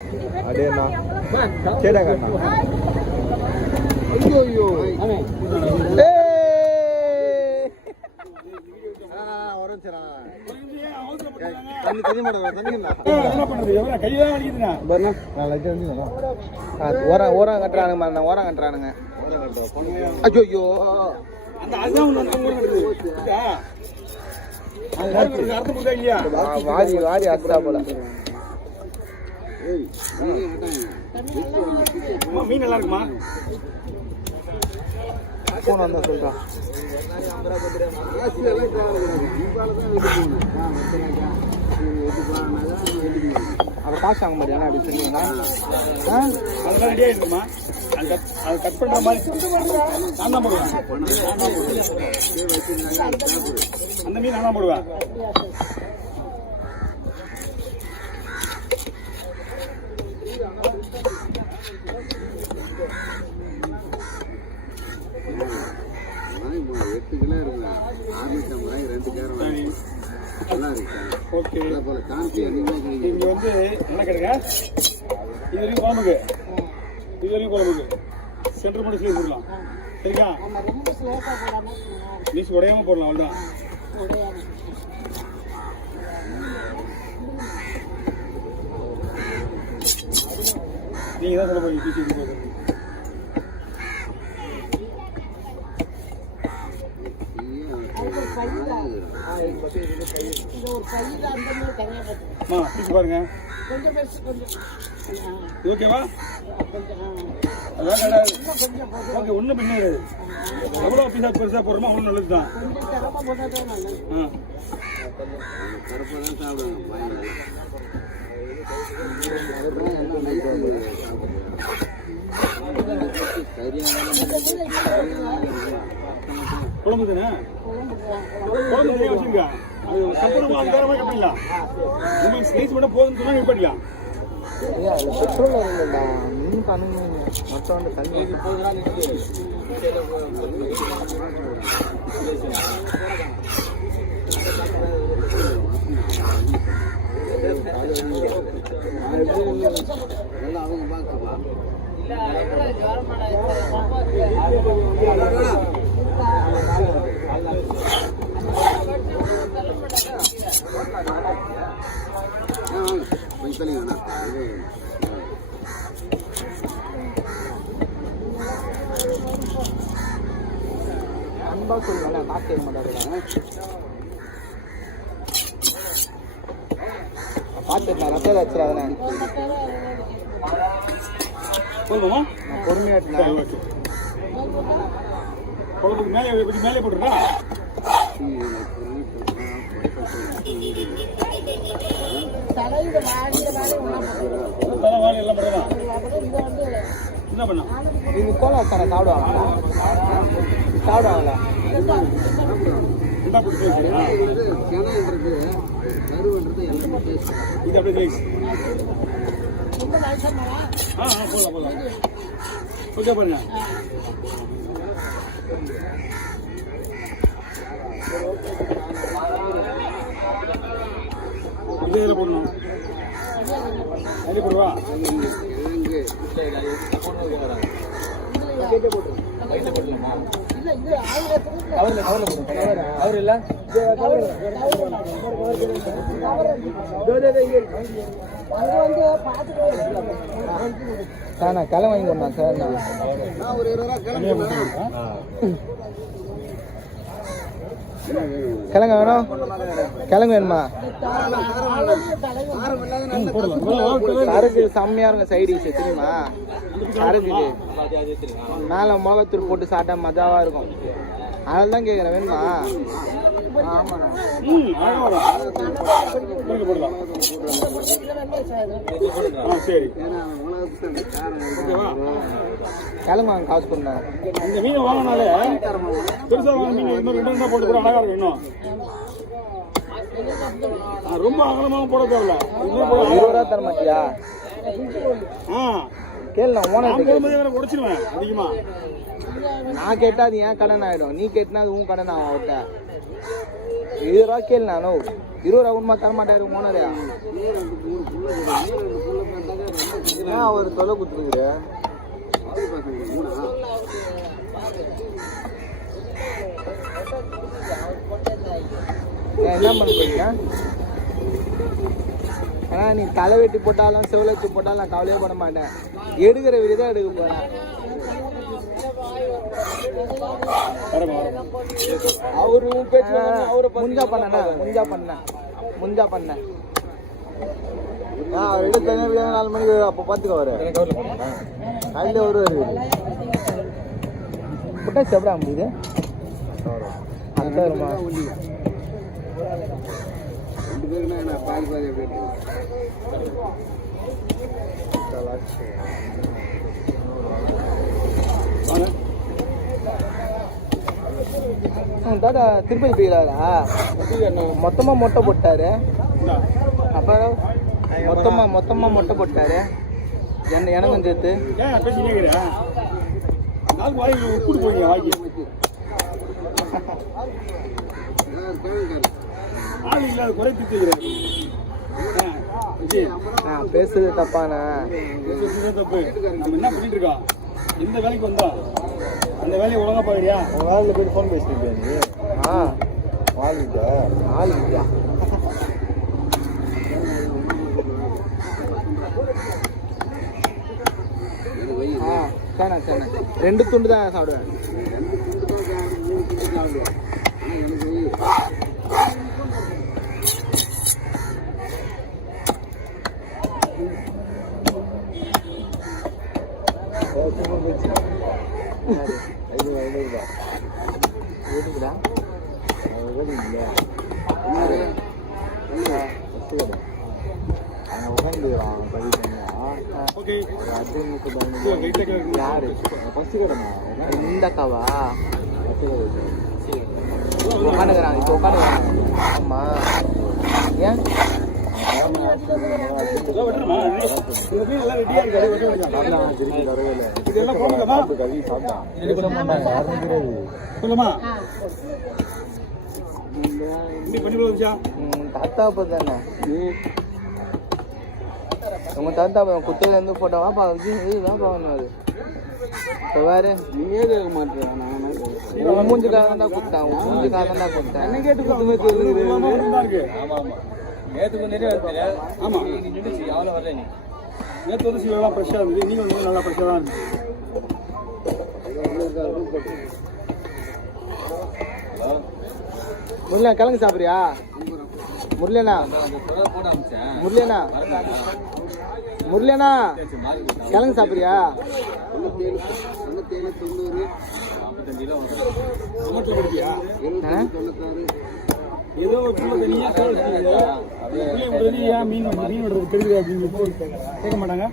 அடேண்ணா கேட்டாங்கண்ணா ஐயோ ஓரம் கட்டுறானுங்க ஓரம் கட்டுறானுங்க ஐயோ வாரி வாரி அக்கா போல மீன் நல்லா இருக்குமா போன் வந்தா சொல்றா அதை காசு வாங்க மாதிரியா அப்படி சொன்னீங்கன்னா அதெல்லாம் ரெடியா இருக்குமா அது கட் பண்ற மாதிரி நான் தான் போடுவேன் அந்த மீன் நான் தான் போடுவேன் ஓகே இங்க வந்து என்ன கிடைக்க இது வரைக்கும் குழம்புக்கு சென்டர் மட்டும் சேர்த்து போடலாம் சரிக்கா மீஸ் உடையாம போடலாம் அவ்வளோதான் நீங்க தான் சொல்ல போறீங்க பீச்சு போகுது பாருங்க ஓகேவா ஓகே ஒன்றும் பின்ன எவ்வளோ பீஸா பெருசாக போடுறோமோ அவ்வளோ நல்லது தான் குழம்பு தானே குழம்பு தனியாக வச்சுருங்க அது கப்பல் வேறமாக கட்டிடலாம் உங்களுக்கு ஸ்னேஸ் மட்டும் போதுன்னு சொன்னால் நிப்பாட்டிக்கலாம் பெட்ரோல் வருங்கடா மீன் பண்ணுங்க மொத்தம் வந்து தண்ணி அவங்க பார்க்கலாம் அன்பா சொல்லுங்க காசு மாட்டாங்க பார்த்துருக்கேன் ரசம் வச்சிடாதே நான் பொறுமையாக குழம்புக்கு மேலே போட்டுருக்கா என்ன பண்ண நீங்க கோலா வச்சான சாப்பிடுவாங்களா இது அப்படியே போடலாம் ஓகே பாருங்க இதில் போடணும் அதில் போடுவா அவர் இல்ல சார் நான் கிளம்பி வாங்கி கொண்டேன் சார் நான் ஒரு 20 கிழங்கு வேணும் கிழங்கு வேணுமா சரக்கு செம்மையா இருக்கும் சைடு டிஷ் தெரியுமா சரக்கு மேல மிளகாத்தூள் போட்டு சாப்பிட்டா மஜாவா இருக்கும் அதனால தான் கேட்குறேன் வேணுமா ஆமாண்ணா கிழங்கு வாங்க காசு பண்ணேன் இந்த மீன் வாங்கினாலே பெருசா வாங்கினீங்க இன்னும் 2 போட்டு கூட அழகா இருக்கும் இன்னும் ரொம்ப அகலமாக போட தேவையில்ல 20 ரூபா தர மாட்டியா கேள்வி ஓனர் உடைச்சிருவேன் அதிகமா நான் கேட்டா அது ஏன் கடன் ஆயிடும் நீ கேட்டினா அது உன் கடன் ஆகும் அவர்கிட்ட 20 கேளு நானும் 20 உண்மை தர மாட்டாரு ஓனரு. என்ன அவர் தொலை கொடுத்துருக்குற? என்ன பண்ண போறீங்க? ஏன்னா நீ தலை வெட்டி போட்டாலும் செவலச்சு போட்டாலும் நான் கவலையே பண்ண மாட்டேன். எடுக்கிற விரிதான் எடுக்க போறேன். அவரு அவரை முஞ்சா பண்ண அவர்கிட்ட தனியாக 4 மணிக்கு அப்போ பார்த்துக்க வர காலையில் வருவார். புட்டாச்சு எப்படா முடியுது? அதுமா 2 பேருக்குன்னா நான் பாதி எப்படி தாத்தா திருப்பதி போயிடலாரா? மொத்தமா மொட்டை போட்டாரு. அப்புறம் மொத்தமா மொட்டை போட்டாரு. எனக்கும் சேர்த்து பேசுறது தப்பானா? தப்பு. நம்ம என்ன பண்ணிட்டு இருக்கோம்? இந்த வேலைக்கு வந்தா அந்த வேலையை ஒழுங்கா பாக்குறியா? வேலையில போயிட்டு போன் பேசிட்டு நீ? வாழ்வியா சரி 2 துண்டு தான் சாப்பிடுவேன். இந்தக்காவா உட்காந்துக்கிறாங்க இப்போ உட்காந்துக்கிறாங்க. ஆமா ஏன் தாத்தா தானே உங்க தாத்தா குத்துல இருந்து போட்டோவா பார்க்கணும். அது இப்போ வேறு நீயே கேட்க மாட்டேன். மூஞ்சுக்காக தான் கொடுத்தேன். மூஞ்சுக்காக தான் கொடுத்தேன். என்ன கேட்டு கொடுத்து நேற்று நிறைய ஆமாம் எவ்வளோ வரல நீ நேற்று வந்து சீவெல்லாம் ஃப்ரெஷ்ஷாக இருந்தது. நீங்கள் வந்து நல்லா ஃப்ரெஷ்ஷாக தான் இருந்துச்சு. முருகா கிழங்கு சாப்பிட்றியா? முருகனா கிழங்கு சாப்பிட்றியா? ஏதோ தனியாக மீன் விடுறது தெரியுது அப்படின்னு கேட்க மாட்டாங்க.